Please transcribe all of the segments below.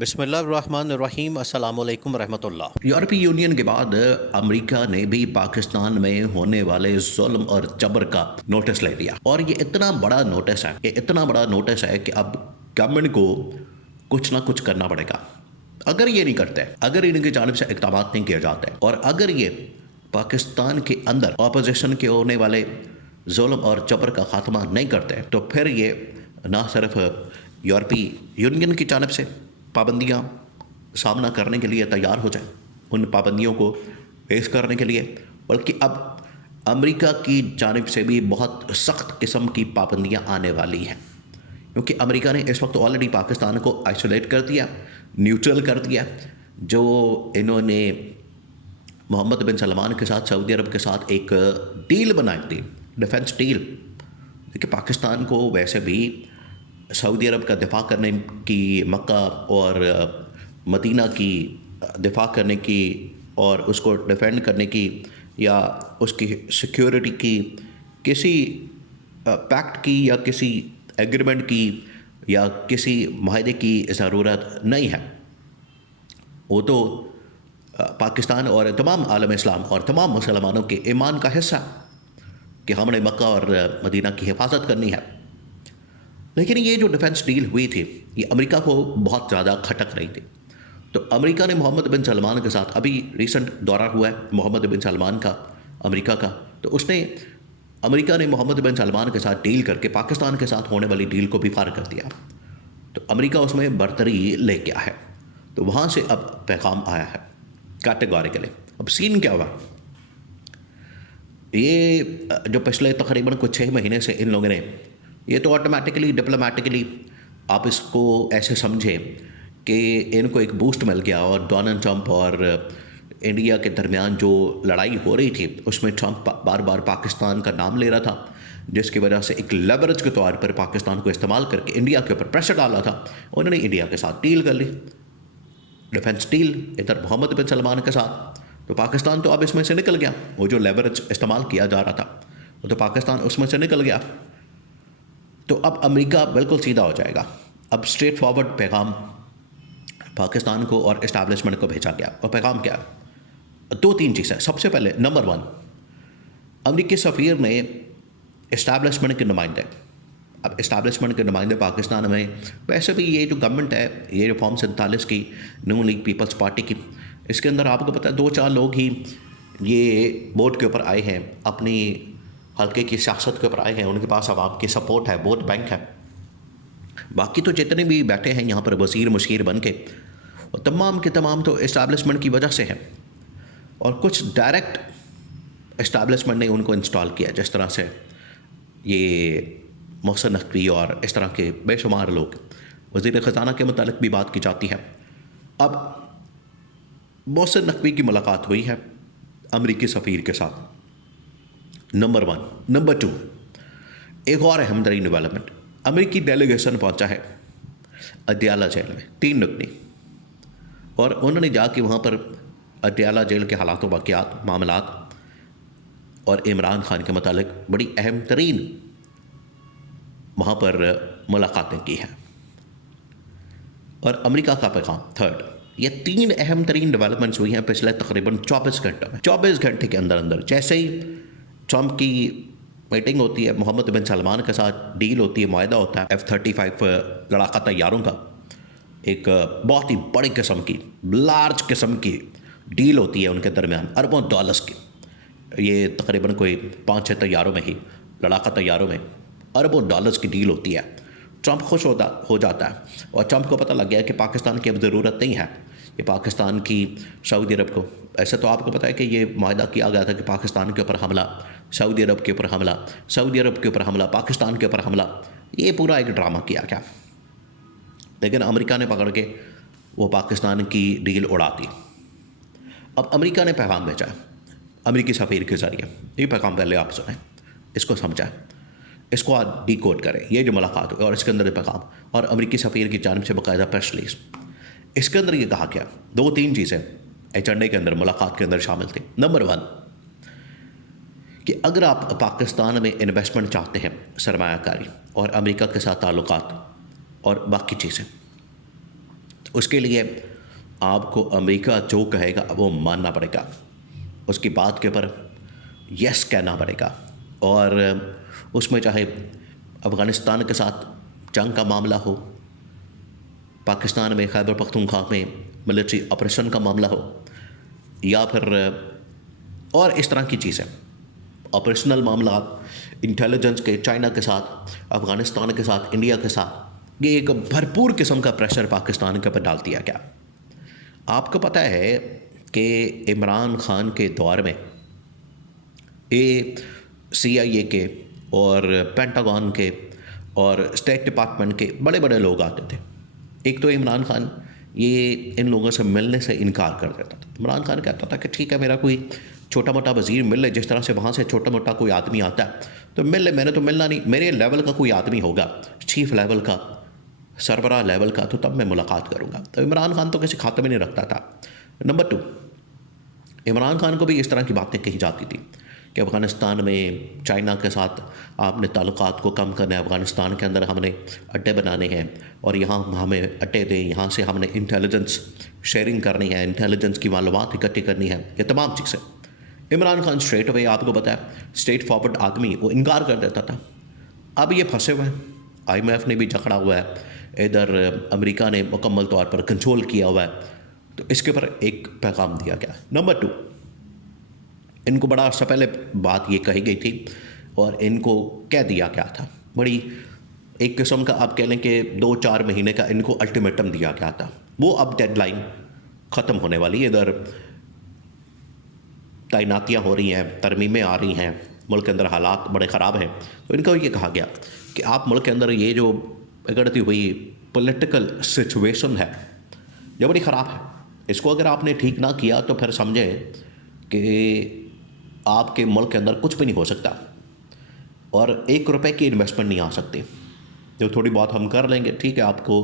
بسم اللہ الرحمن الرحیم، السلام علیکم ورحمۃ اللہ۔ یورپی یونین کے بعد امریکہ نے بھی پاکستان میں ہونے والے ظلم اور جبر کا نوٹس لے لیا، اور یہ اتنا بڑا نوٹس ہے کہ اب گورنمنٹ کو کچھ نہ کچھ کرنا پڑے گا۔ اگر یہ نہیں کرتے، اگر ان کی جانب سے اقدامات نہیں کیے جاتے، اور اگر یہ پاکستان کے اندر اپوزیشن کے ہونے والے ظلم اور جبر کا خاتمہ نہیں کرتے، تو پھر یہ نہ صرف یورپی یونین کی جانب سے پابندیاں سامنا کرنے کے لیے تیار ہو جائیں، ان پابندیوں کو فیس کرنے کے لیے، بلکہ اب امریکہ کی جانب سے بھی بہت سخت قسم کی پابندیاں آنے والی ہیں، کیونکہ امریکہ نے اس وقت آلریڈی پاکستان کو آئسولیٹ کر دیا، نیوٹرل کر دیا۔ جو انہوں نے محمد بن سلمان کے ساتھ، سعودی عرب کے ساتھ ایک ڈیل بنائی تھی، ڈیفنس ڈیل، کہ پاکستان کو ویسے بھی سعودی عرب کا دفاع کرنے کی، مکہ اور مدینہ کی دفاع کرنے کی، اور اس کو ڈیفینڈ کرنے کی، یا اس کی سیکیورٹی کی کسی پیکٹ کی یا کسی ایگریمنٹ کی یا کسی معاہدے کی ضرورت نہیں ہے۔ وہ تو پاکستان اور تمام عالم اسلام اور تمام مسلمانوں کے ایمان کا حصہ کہ ہم نے مکہ اور مدینہ کی حفاظت کرنی ہے۔ لیکن یہ جو ڈیفنس ڈیل ہوئی تھی، یہ امریکہ کو بہت زیادہ کھٹک رہی تھی، تو امریکہ نے محمد بن سلمان کے ساتھ، ابھی ریسنٹ دورہ ہوا ہے محمد بن سلمان کا امریکہ کا، تو امریکہ نے محمد بن سلمان کے ساتھ ڈیل کر کے پاکستان کے ساتھ ہونے والی ڈیل کو بھی فارغ کر دیا، تو امریکہ اس میں برتری لے کے آیا ہے۔ تو وہاں سے اب پیغام آیا ہے کیٹیگوریکلی۔ اب سین کیا ہوا؟ یہ جو پچھلے تقریباً کچھ 6 مہینے سے ان لوگوں نے، یہ تو آٹومیٹکلی ڈپلومیٹکلی آپ اس کو ایسے سمجھیں کہ ان کو ایک بوسٹ مل گیا، اور ڈونلڈ ٹرمپ اور انڈیا کے درمیان جو لڑائی ہو رہی تھی، اس میں ٹرمپ بار بار پاکستان کا نام لے رہا تھا، جس کی وجہ سے ایک لیوریج کے طور پر پاکستان کو استعمال کر کے انڈیا کے اوپر پریشر ڈالا تھا۔ انہوں نے انڈیا کے ساتھ ڈیل کر لی، ڈیفنس ڈیل، ادھر محمد بن سلمان کے ساتھ، تو پاکستان تو اب اس میں سے نکل گیا۔ وہ جو لیوریج استعمال کیا جا رہا تھا، وہ تو پاکستان اس میں سے نکل گیا۔ تو اب امریکہ بالکل سیدھا ہو جائے گا۔ اب اسٹریٹ فارورڈ پیغام پاکستان کو اور اسٹیبلشمنٹ کو بھیجا گیا، اور پیغام کیا؟ 2-3 چیزیں۔ سب سے پہلے نمبر 1، امریکی سفیر نے اسٹیبلشمنٹ کے نمائندے، اب اسٹیبلشمنٹ کے نمائندے پاکستان میں، ویسے بھی یہ جو گورنمنٹ ہے، یہ ریفارم 47 کی نون لیگ پیپلز پارٹی کی، اس کے اندر آپ کو پتہ ہے 2-4 لوگ ہی یہ ووٹ کے اوپر آئے ہیں، اپنی حلقے کی سیاست کے اوپر آئے ہیں، ان کے پاس عوام کی سپورٹ ہے، ووٹ بینک ہے۔ باقی تو جتنے بھی بیٹھے ہیں یہاں پر وزیر مشیر بن کے، تمام کے تمام تو اسٹیبلشمنٹ کی وجہ سے ہیں، اور کچھ ڈائریکٹ اسٹیبلشمنٹ نے ان کو انسٹال کیا، جس طرح سے یہ محسن نقوی اور اس طرح کے بے شمار لوگ۔ وزیر خزانہ کے متعلق بھی بات کی جاتی ہے۔ اب محسن نقوی کی ملاقات ہوئی ہے امریکی سفیر کے ساتھ، نمبر 1۔ نمبر 2، ایک اور اہم ترین ڈیولپمنٹ، امریکی ڈیلیگیشن پہنچا ہے اڈیالہ جیل میں، 3 رکنی، اور انہوں نے جا کے وہاں پر اڈیالہ جیل کے حالات و واقعات، معاملات اور عمران خان کے متعلق بڑی اہم ترین وہاں پر ملاقاتیں کی ہیں۔ اور امریکہ کا پیغام 3rd، یہ 3 اہم ترین ڈیولپمنٹس ہوئی ہیں پچھلے تقریباً 24 گھنٹوں میں۔ 24 گھنٹے کے اندر جیسے ہی ٹرمپ کی میٹنگ ہوتی ہے، محمد بن سلمان کے ساتھ ڈیل ہوتی ہے، معاہدہ ہوتا ہے F-35 لڑاکا طیاروں کا، ایک بہت ہی بڑی قسم کی، لارج قسم کی ڈیل ہوتی ہے ان کے درمیان، اربوں ڈالرز کی۔ یہ تقریباً کوئی 5-6 طیاروں میں ہی، لڑاکا طیاروں میں اربوں ڈالرز کی ڈیل ہوتی ہے۔ ٹرمپ خوش ہو جاتا ہے، اور ٹرمپ کو پتہ لگ گیا کہ پاکستان کی اب ضرورت نہیں ہے، یہ پاکستان کی سعودی عرب کو، ایسے تو آپ کو پتہ ہے کہ یہ معاہدہ کیا گیا تھا کہ پاکستان کے اوپر حملہ، سعودی عرب کے اوپر حملہ، سعودی عرب کے اوپر حملہ، پاکستان کے اوپر حملہ، یہ پورا ایک ڈرامہ کیا گیا۔ لیکن امریکہ نے پکڑ کے وہ پاکستان کی ڈیل اڑا دی۔ اب امریکہ نے پیغام بھیجا امریکی سفیر کے ذریعے، یہ پیغام پہلے آپ سنیں، اس کو سمجھائیں، اس کو آج ڈی کوڈ کریں، یہ جو ملاقات ہوئی اور اس کے اندر پیغام، اور امریکی سفیر کی جانب سے باقاعدہ پریس ریلیز، اس کے اندر یہ کہا گیا 2-3 چیزیں ایجنڈے کے اندر، ملاقات کے اندر شامل تھی۔ نمبر 1، کہ اگر آپ پاکستان میں انویسٹمنٹ چاہتے ہیں، سرمایہ کاری اور امریکہ کے ساتھ تعلقات اور باقی چیزیں، اس کے لیے آپ کو امریکہ جو کہے گا وہ ماننا پڑے گا، اس کی بات کے پر یس کہنا پڑے گا، اور اس میں چاہے افغانستان کے ساتھ جنگ کا معاملہ ہو، پاکستان میں خیبر پختونخوا میں ملٹری آپریشن کا معاملہ ہو، یا پھر اور اس طرح کی چیزیں، آپریشنل معاملات، انٹیلیجنس کے، چائنا کے ساتھ، افغانستان کے ساتھ، انڈیا کے ساتھ، یہ ایک بھرپور قسم کا پریشر پاکستان کے اوپر ڈال دیا گیا۔ آپ کو پتہ ہے کہ عمران خان کے دور میں CIA کے اور پینٹاگون کے اور اسٹیٹ ڈپارٹمنٹ کے بڑے بڑے لوگ آتے تھے۔ ایک تو عمران خان یہ ان لوگوں سے ملنے سے انکار کر دیتا تھا۔ عمران خان کہتا تھا کہ ٹھیک ہے، میرا کوئی چھوٹا موٹا وزیر مل لے، جس طرح سے وہاں سے چھوٹا موٹا کوئی آدمی آتا ہے تو مل لے، میں نے تو ملنا نہیں، میرے لیول کا کوئی آدمی ہوگا، چیف لیول کا، سربراہ لیول کا، تو تب میں ملاقات کروں گا۔ تو عمران خان تو کسی خاتے میں نہیں رکھتا تھا۔ نمبر 2، عمران خان کو بھی اس طرح کی باتیں کہی جاتی تھی کہ افغانستان میں چائنا کے ساتھ آپ نے تعلقات کو کم کرنا ہے، افغانستان کے اندر ہم نے اڈے بنانے ہیں اور یہاں ہمیں اڈے دیں، یہاں سے ہم نے انٹیلیجنس شیئرنگ کرنی ہے، انٹیلیجنس کی معلومات اکٹھی کرنی ہے، یہ تمام چیزیں۔ عمران خان اسٹریٹ اوے، آپ کو پتہ ہے اسٹریٹ فارورڈ آدمی، وہ انکار کر دیتا تھا۔ اب یہ پھنسے ہوئے ہیں، IMF نے بھی جکڑا ہوا ہے، ادھر امریکہ نے مکمل طور پر کنٹرول کیا ہوا ہے، تو اس کے اوپر ایک پیغام دیا گیا۔ نمبر 2، ان کو بڑا عرصہ پہلے بات یہ کہی گئی تھی اور ان کو کہہ دیا گیا تھا، بڑی ایک قسم کا آپ کہہ لیں کہ 2-4 مہینے کا ان کو الٹیمیٹم دیا گیا تھا، وہ اب ڈیڈ لائن ختم ہونے والی ہے۔ ادھر تعیناتیاں ہو رہی ہیں، ترمیمیں آ رہی ہیں، ملک کے اندر حالات بڑے خراب ہیں، تو ان کو یہ کہا گیا کہ آپ ملک کے اندر یہ جو بگڑتی ہوئی پولیٹیکل سچویشن ہے یہ بڑی خراب ہے، اس کو اگر آپ نے ٹھیک نہ کیا تو پھر سمجھیں کہ آپ کے ملک کے اندر کچھ بھی نہیں ہو سکتا، اور 1 روپے کی انویسٹمنٹ نہیں آ سکتی۔ جو تھوڑی بہت ہم کر لیں گے، ٹھیک ہے، آپ کو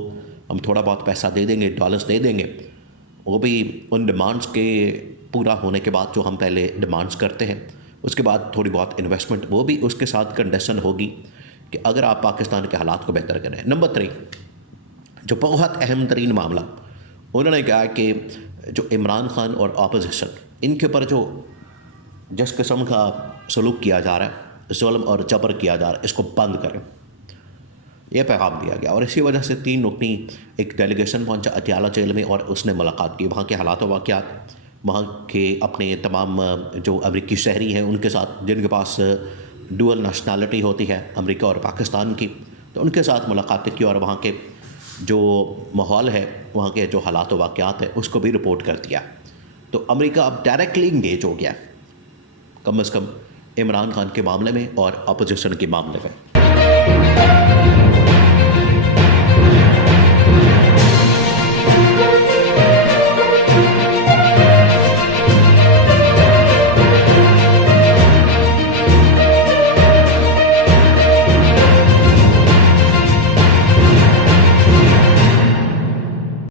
ہم تھوڑا بہت پیسہ دے دیں گے، ڈالرز دے دیں گے، وہ بھی ان ڈیمانڈز کے پورا ہونے کے بعد، جو ہم پہلے ڈیمانڈز کرتے ہیں، اس کے بعد تھوڑی بہت انویسٹمنٹ، وہ بھی اس کے ساتھ کنڈیشن ہوگی کہ اگر آپ پاکستان کے حالات کو بہتر کریں۔ نمبر 3، جو بہت اہم ترین معاملہ، انہوں نے کہا کہ جو عمران خان اور اپوزیشن، ان کے اوپر جو جس قسم کا سلوک کیا جا رہا ہے، ظلم اور جبر کیا جا رہا ہے، اس کو بند کریں، یہ پیغام دیا گیا۔ اور اسی وجہ سے 3 رکنی ایک ڈیلیگیشن پہنچا اٹیالہ جیل میں اور اس نے ملاقات کی، وہاں کے حالات و واقعات، وہاں کے اپنے تمام جو امریکی شہری ہیں ان کے ساتھ، جن کے پاس ڈوئل نیشنلٹی ہوتی ہے امریکہ اور پاکستان کی، تو ان کے ساتھ ملاقاتیں کی، اور وہاں کے جو ماحول ہے، وہاں کے جو حالات و واقعات ہیں، اس کو بھی رپورٹ کر دیا۔ تو امریکہ اب ڈائریکٹلی انگیج ہو گیا، کم از کم عمران خان کے معاملے میں اور اپوزیشن کے معاملے میں۔